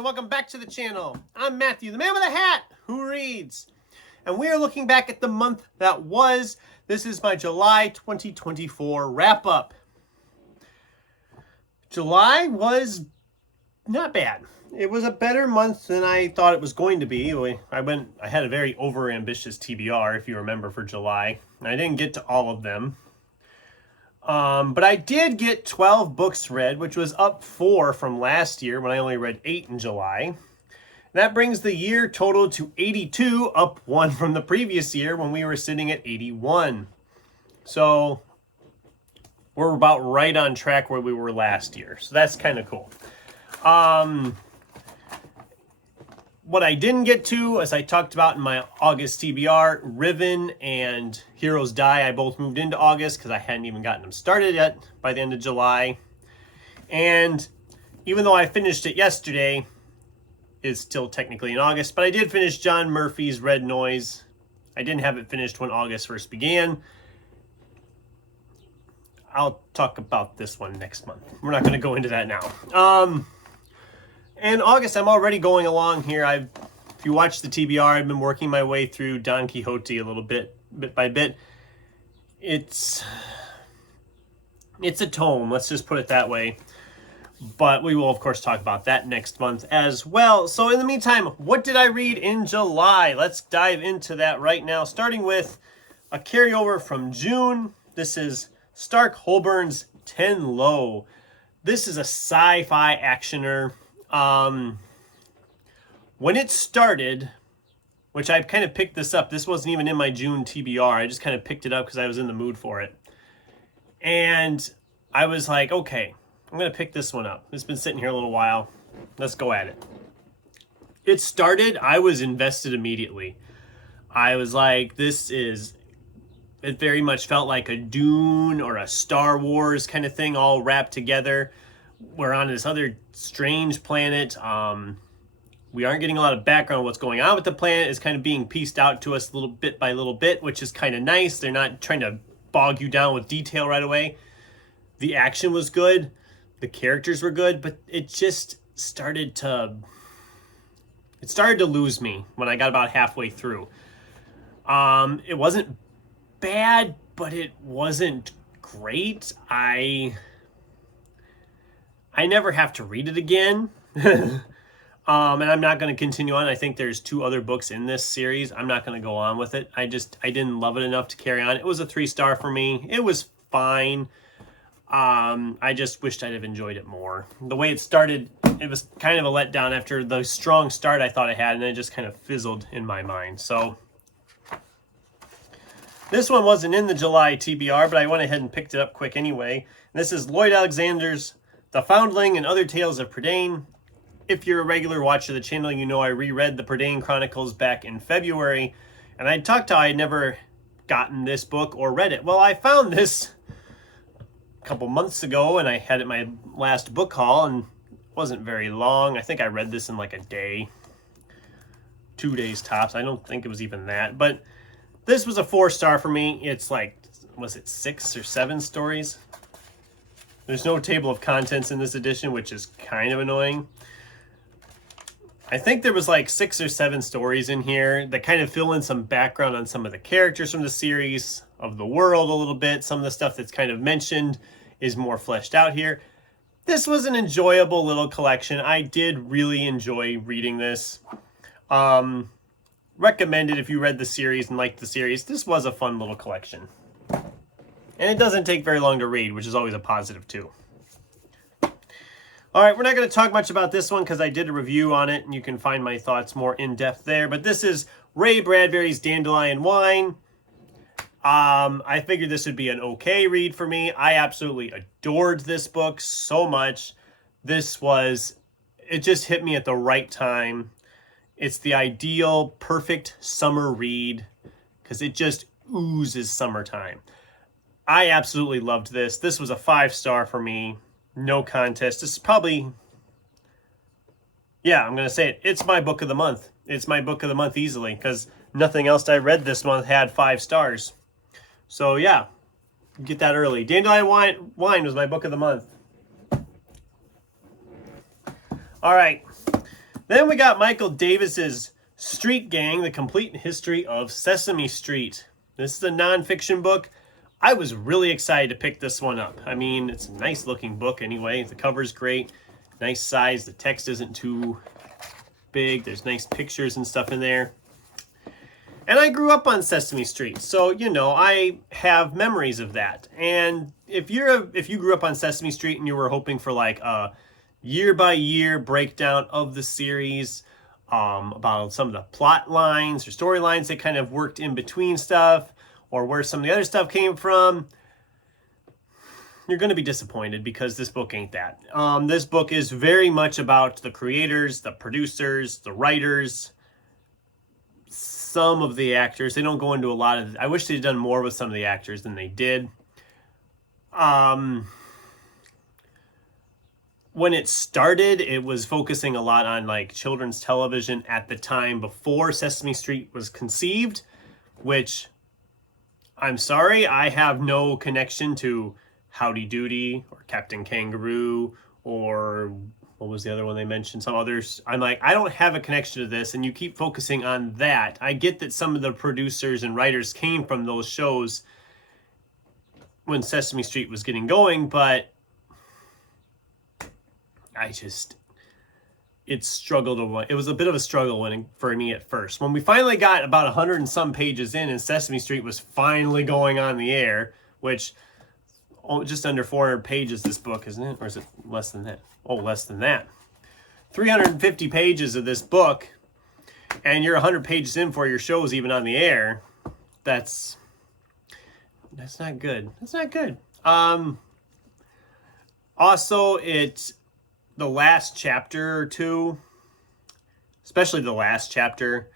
and welcome back to the channel. I'm Matthew, the man with a hat who reads. And we are looking back at the month that was. This is my July 2024 wrap-up. July was not bad. It was a better month than I thought it was going to be. I had a very over-ambitious TBR, if you remember, for July. I didn't get to all of them. But I did get 12 books read, which was up 4 from last year when I only read 8 in July. That brings the year total to 82, up 1 from the previous year when we were sitting at 81. So we're about right on track where we were last year. So that's kind of cool. What I didn't get to, as I talked about in my August TBR, Riven and Heroes Die, I both moved into August because I hadn't even gotten them started yet by the end of July. And even though I finished it yesterday, it's still technically in August, but I did finish John Murphy's Red Noise. I didn't have it finished when August first began. I'll talk about this one next month. We're not going to go into that now. In August, I'm already going along here. If you watch the TBR, I've been working my way through Don Quixote a little bit by bit. It's a tome, let's just put it that way. But we will, of course, talk about that next month as well. So in the meantime, what did I read in July? Let's dive into that right now, starting with a carryover from June. This is Stark Holborn's 10 Low. This is a sci-fi actioner. When it started, which I kind of picked this up, this wasn't even in my June TBR. I just kind of picked it up because I was in the mood for it. And I was like, okay, I'm going to pick this one up. It's been sitting here a little while. Let's go at it. It started, I was invested immediately. I was like, it very much felt like a Dune or a Star Wars kind of thing all wrapped together. We're on this other strange planet. We aren't getting a lot of background on what's going on with the planet. It's kind of being pieced out to us little bit by little bit, which is kind of nice. They're not trying to bog you down with detail right away. The action was good. The characters were good, but it just started to lose me when I got about halfway through. It wasn't bad, but it wasn't great. I never have to read it again. And I'm not going to continue on. I think there's 2 other books in this series. I'm not going to go on with it. I didn't love it enough to carry on. It was a 3-star for me. It was fine. I just wished I'd have enjoyed it more. The way it started, it was kind of a letdown after the strong start I thought I had, and then it just kind of fizzled in my mind. So this one wasn't in the July TBR, but I went ahead and picked it up quick anyway. This is Lloyd Alexander's The Foundling and Other Tales of Prydain. If you're a regular watcher of the channel, you know I reread the Prydain Chronicles back in February, and I talked how I had never gotten this book or read it. Well, I found this a couple months ago, and I had it my last book haul, and it wasn't very long. I think I read this in like a day, 2 days tops. I don't think it was even that, but this was a 4-star for me. It's like, was it 6 or 7 stories? There's no table of contents in this edition, which is kind of annoying. I think there was like 6 or 7 stories in here that kind of fill in some background on some of the characters from the series, of the world a little bit. Some of the stuff that's kind of mentioned is more fleshed out here. This was an enjoyable little collection. I did really enjoy reading this. Recommended if you read the series and liked the series. This was a fun little collection. And it doesn't take very long to read, which is always a positive too. All right, we're not going to talk much about this one because I did a review on it, and you can find my thoughts more in depth there. But this is Ray Bradbury's Dandelion Wine. I figured this would be an okay read for me. I absolutely adored this book so much. It just hit me at the right time. It's the ideal, perfect summer read because it just oozes summertime. I absolutely loved this. This was a 5-star for me. No contest. This is probably, yeah, I'm going to say it. It's my book of the month. It's my book of the month easily because nothing else I read this month had 5 stars. So yeah, get that early. Dandelion Wine was my book of the month. All right. Then we got Michael Davis's Street Gang, The Complete History of Sesame Street. This is a nonfiction book. I was really excited to pick this one up. I mean, it's a nice looking book anyway. The cover's great, nice size. The text isn't too big. There's nice pictures and stuff in there. And I grew up on Sesame Street, so, you know, I have memories of that. And if you grew up on Sesame Street and you were hoping for like a year-by-year breakdown of the series, about some of the plot lines or storylines that kind of worked in between stuff, or where some of the other stuff came from, you're going to be disappointed because this book ain't that. This book is very much about the creators, the producers, the writers, some of the actors. They don't go into a lot of... I wish they'd done more with some of the actors than they did. When it started, it was focusing a lot on like children's television at the time before Sesame Street was conceived, which, I'm sorry, I have no connection to Howdy Doody or Captain Kangaroo or what was the other one they mentioned? Some others. I'm like, I don't have a connection to this, and you keep focusing on that. I get that some of the producers and writers came from those shows when Sesame Street was getting going, but it struggled. It was a bit of a struggle for me at first. When we finally got about 100 and some pages in and Sesame Street was finally going on the air, which, just under 400 pages this book, isn't it? Or is it less than that? Oh, less than that. 350 pages of this book, and you're 100 pages in before your show is even on the air. That's not good. That's not good. Also, the last chapter or two, especially the last chapter,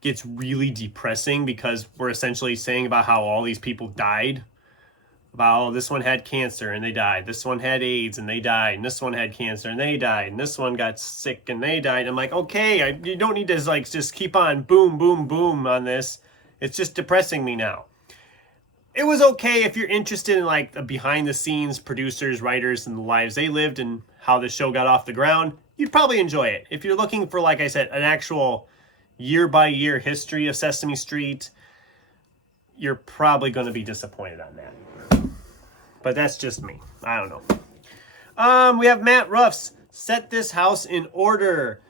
gets really depressing because we're essentially saying about how all these people died. About, oh, this one had cancer and they died. This one had AIDS and they died. And this one had cancer and they died. And this one got sick and they died. I'm like, okay, you don't need to like just keep on boom, boom, boom on this. It's just depressing me now. It was okay if you're interested in like the behind the scenes producers, writers, and the lives they lived and how the show got off the ground. You'd probably enjoy it. If you're looking for, like I said, an actual year-by-year history of Sesame Street, you're probably going to be disappointed on that. But that's just me. I don't know. We have Matt Ruff's Set This House in Order.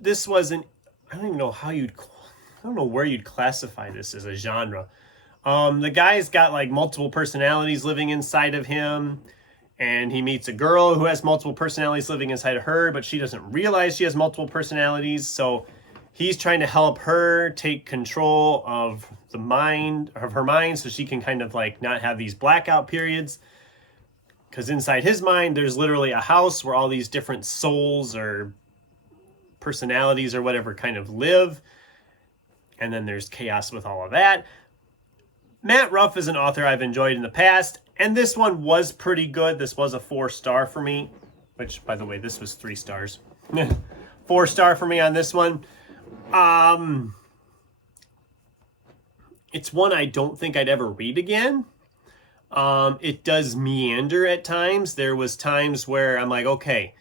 This was I don't even know I don't know where you'd classify this as a genre. The guy's got like multiple personalities living inside of him, and he meets a girl who has multiple personalities living inside of her, but she doesn't realize she has multiple personalities. So he's trying to help her take control of her mind so she can kind of like not have these blackout periods. Because inside his mind, there's literally a house where all these different souls or personalities or whatever kind of live. And then there's chaos with all of that. Matt Ruff is an author I've enjoyed in the past, and this one was pretty good. This was a 4-star for me, which, by the way, this was 3 stars. 4-star for me on this one. It's one I don't think I'd ever read again. It does meander at times. There was times where I'm like, okay,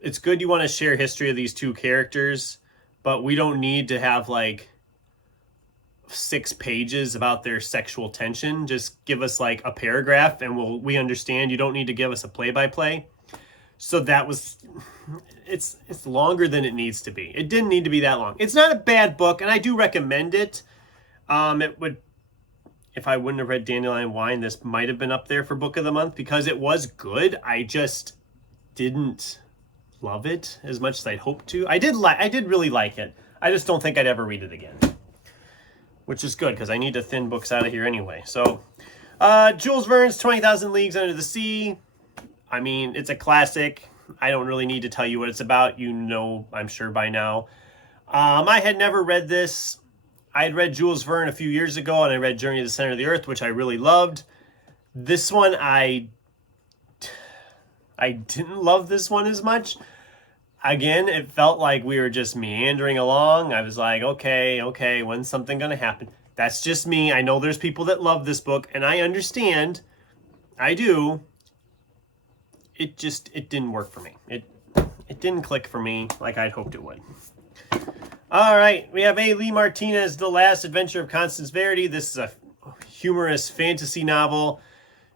it's good you want to share history of these two characters, but we don't need to have like 6 pages about their sexual tension. Just give us like a paragraph and we understand. You don't need to give us a play-by-play. So that was, it's longer than it needs to be. It didn't need to be that long. It's not a bad book, and I do recommend it. If I wouldn't have read Dandelion Wine, this might have been up there for Book of the Month because it was good. I just didn't love it as much as I'd hoped to. I did really like it. I just don't think I'd ever read it again, which is good because I need to thin books out of here anyway. So, Jules Verns, 20,000 Leagues Under the Sea. I mean, it's a classic. I don't really need to tell you what it's about. You know, I'm sure by now. I had never read this. I had read Jules Verne a few years ago, and I read Journey to the Center of the Earth, which I really loved. This one, I didn't love this one as much. Again, it felt like we were just meandering along. I was like, okay, when's something going to happen? That's just me. I know there's people that love this book, and I understand. I do. It didn't work for me. It it didn't click for me like I'd hoped it would. All right, we have A. Lee Martinez, The Last Adventure of Constance Verity. This is a humorous fantasy novel.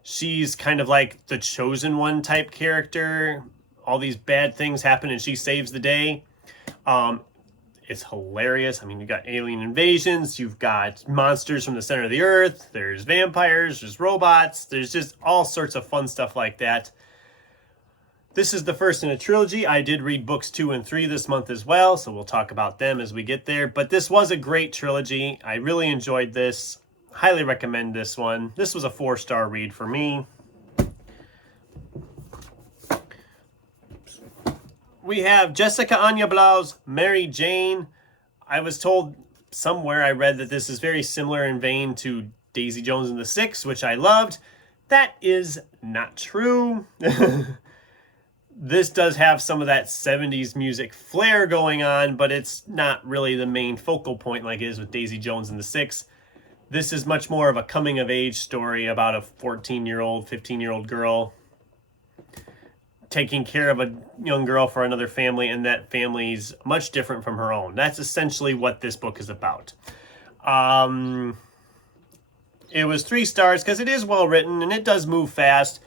She's kind of like the chosen one type character. All these bad things happen and she saves the day. It's hilarious. I mean, you've got alien invasions, you've got monsters from the center of the earth, there's vampires, there's robots, there's just all sorts of fun stuff like that. This is the first in a trilogy. I did read books 2 and 3 this month as well, so we'll talk about them as we get there. But this was a great trilogy. I really enjoyed this. Highly recommend this one. This was a 4-star read for me. We have Jessica Anya Blous, Mary Jane. I was told somewhere I read that this is very similar in vein to Daisy Jones and the Six, which I loved. That is not true. This does have some of that 70s music flair going on, but it's not really the main focal point like it is with Daisy Jones and the Six. This is much more of a coming-of-age story about a 14-year-old, 15-year-old girl taking care of a young girl for another family, and that family's much different from her own. That's essentially what this book is about. It was 3 stars because it is well written and it does move fast,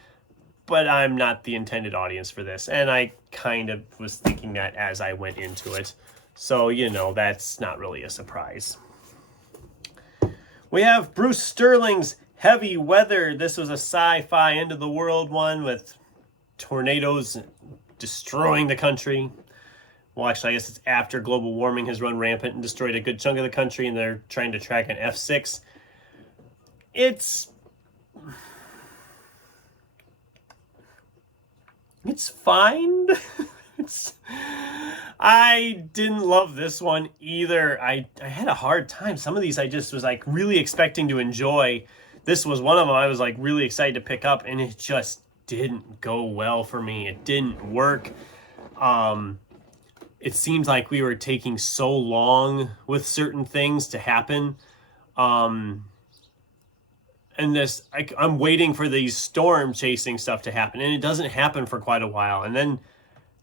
but I'm not the intended audience for this, and I kind of was thinking that as I went into it. So, you know, that's not really a surprise. We have Bruce Sterling's Heavy Weather. This was a sci-fi end of the world one with tornadoes destroying the country. Well, actually, I guess it's after global warming has run rampant and destroyed a good chunk of the country, and they're trying to track an F6. It's fine. I didn't love this one either. I had a hard time. Some of these I just was like really expecting to enjoy. This was one of them I was like really excited to pick up, and it just didn't go well for me. It didn't work. It seems like we were taking so long with certain things to happen. And this, I'm waiting for these storm chasing stuff to happen, and it doesn't happen for quite a while. And then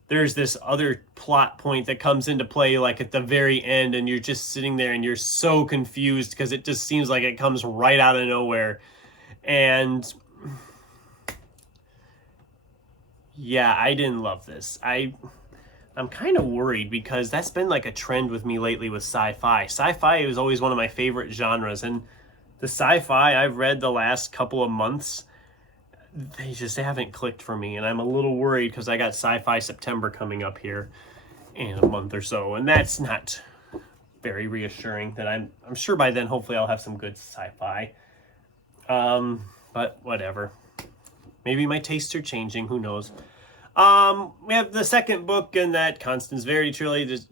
there's this other plot point that comes into play like at the very end, and you're just sitting there and you're so confused because it just seems like it comes right out of nowhere. And yeah, I didn't love this. I'm kind of worried because that's been like a trend with me lately with sci-fi. Sci-fi is always one of my favorite genres, and the sci-fi I've read the last couple of months, they just haven't clicked for me, and I'm a little worried because I got Sci-Fi September coming up here in a month or so, and that's not very reassuring. That I'm sure by then hopefully I'll have some good sci-fi. But whatever. Maybe my tastes are changing, who knows. We have the second book in that Constance Verity trilogy. This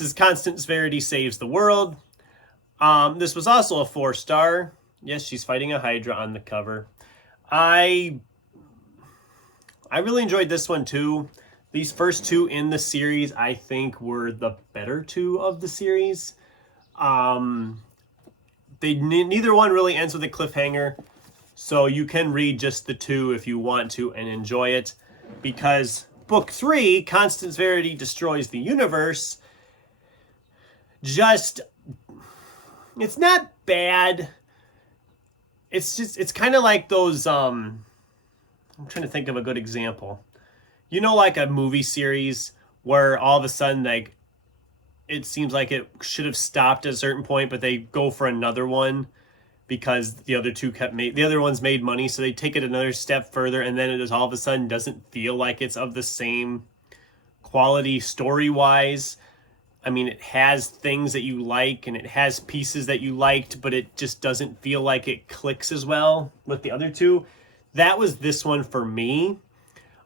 is Constance Verity Saves the World. This was also a 4-star. Yes, she's fighting a Hydra on the cover. I really enjoyed this one too. These first 2 in the series, I think, were the better 2 of the series. Neither one really ends with a cliffhanger, so you can read just the 2 if you want to and enjoy it. Because book 3, Constance Verity Destroys the Universe, it's not bad. It's kind of like those, I'm trying to think of a good example. You know, like a movie series where all of a sudden, like, it seems like it should have stopped at a certain point, but they go for another one because the other ones made money, so they take it another step further, and then it is all of a sudden doesn't feel like it's of the same quality story-wise. I mean, it has things that you like, and it has pieces that you liked, but it just doesn't feel like it clicks as well with the other 2. That was this one for me.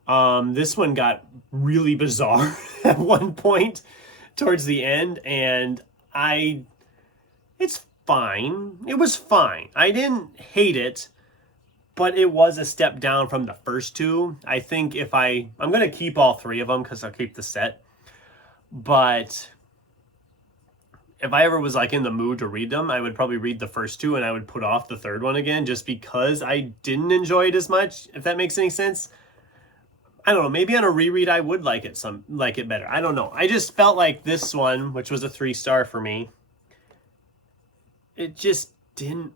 This one got really bizarre at one point towards the end, and it's fine. It was fine. I didn't hate it, but it was a step down from the first 2. I think if I'm going to keep all 3 of them because I'll keep the set, but if I ever was like in the mood to read them, I would probably read the first two and I would put off the third one again just because I didn't enjoy it as much, if that makes any sense. I don't know, maybe on a reread I would like it better. I don't know. I just felt like this one, which was a 3-star for me, it just didn't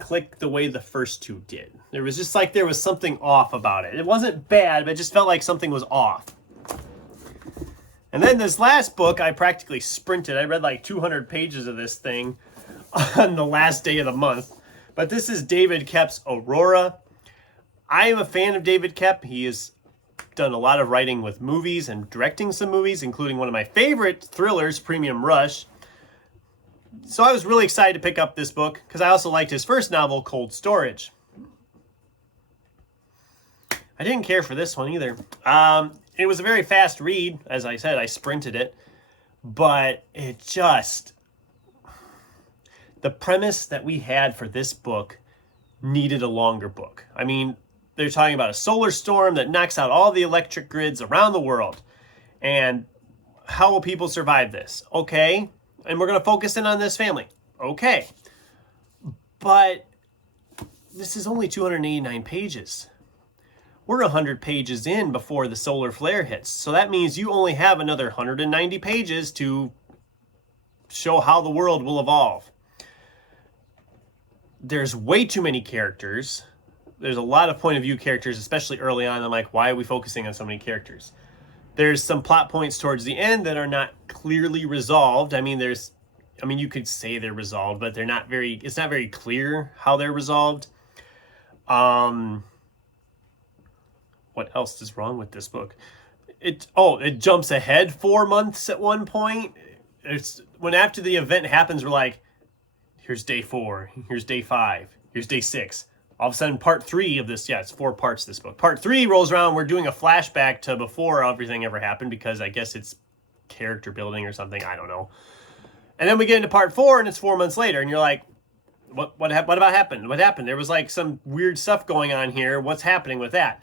click the way the first two did. There was just like there was something off about it. It wasn't bad, but it just felt like something was off. And then this last book, I practically sprinted. I read like 200 pages of this thing on the last day of the month. But this is David Koepp's Aurora. I am a fan of David Koepp. He has done a lot of writing with movies and directing some movies, including one of my favorite thrillers, Premium Rush. So I was really excited to pick up this book because I also liked his first novel, Cold Storage. I didn't care for this one either. It was a very fast read. As I said, I sprinted it. But it just... the premise that we had for this book needed a longer book. I mean, they're talking about a solar storm that knocks out all the electric grids around the world. And how will people survive this? Okay. And we're going to focus in on this family. Okay. But this is only 289 pages. We're 100 pages in before the solar flare hits. So that means you only have another 190 pages to show how the world will evolve. There's way too many characters. There's a lot of point of view characters, especially early on. I'm like, why are we focusing on so many characters? There's some plot points towards the end that are not clearly resolved. I mean, you could say they're resolved, but it's not very clear how they're resolved. What else is wrong with this book? It jumps ahead 4 months at one point. It's when after the event happens, we're like, here's day 4, here's day 5, here's day 6. All of a sudden, part 3 of this, it's 4 parts, this book. Part 3 rolls around, we're doing a flashback to before everything ever happened because I guess it's character building or something, I don't know. And then we get into part 4 and it's 4 months later and you're like, what about happened? What happened? There was like some weird stuff going on here. What's happening with that?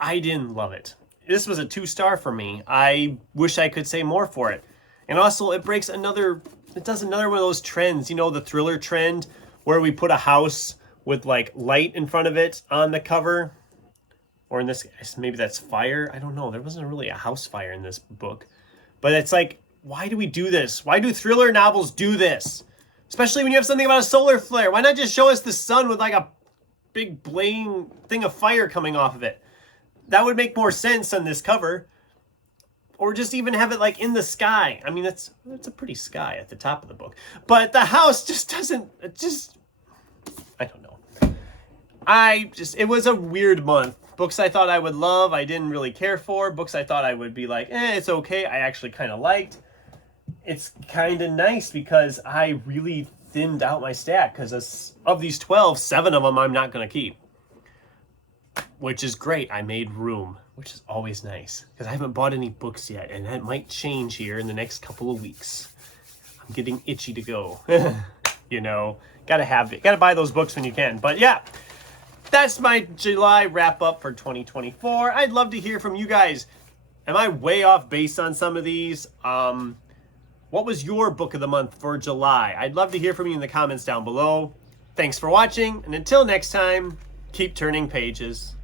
I didn't love it. This was a 2-star for me. I wish I could say more for it. And also it does another one of those trends, the thriller trend where we put a house with like light in front of it on the cover. Or in this case, maybe that's fire. I don't know. There wasn't really a house fire in this book. But it's like, why do we do this? Why do thriller novels do this? Especially when you have something about a solar flare. Why not just show us the sun with like a big blazing thing of fire coming off of it? That would make more sense on this cover. Or just even have it like in the sky. I mean, that's a pretty sky at the top of the book. But the house just doesn't, I don't know. It was a weird month. Books I thought I would love, I didn't really care for. Books I thought I would be like, it's okay, I actually kind of liked. It's kind of nice because I really thinned out my stack. Because of these 12, 7 of them I'm not going to keep. Which is great. I made room, which is always nice. Because I haven't bought any books yet. And that might change here in the next couple of weeks. I'm getting itchy to go. Gotta buy those books when you can. But yeah, that's my July wrap up for 2024. I'd love to hear from you guys. Am I way off base on some of these? What was your book of the month for July? I'd love to hear from you in the comments down below. Thanks for watching. And until next time, keep turning pages.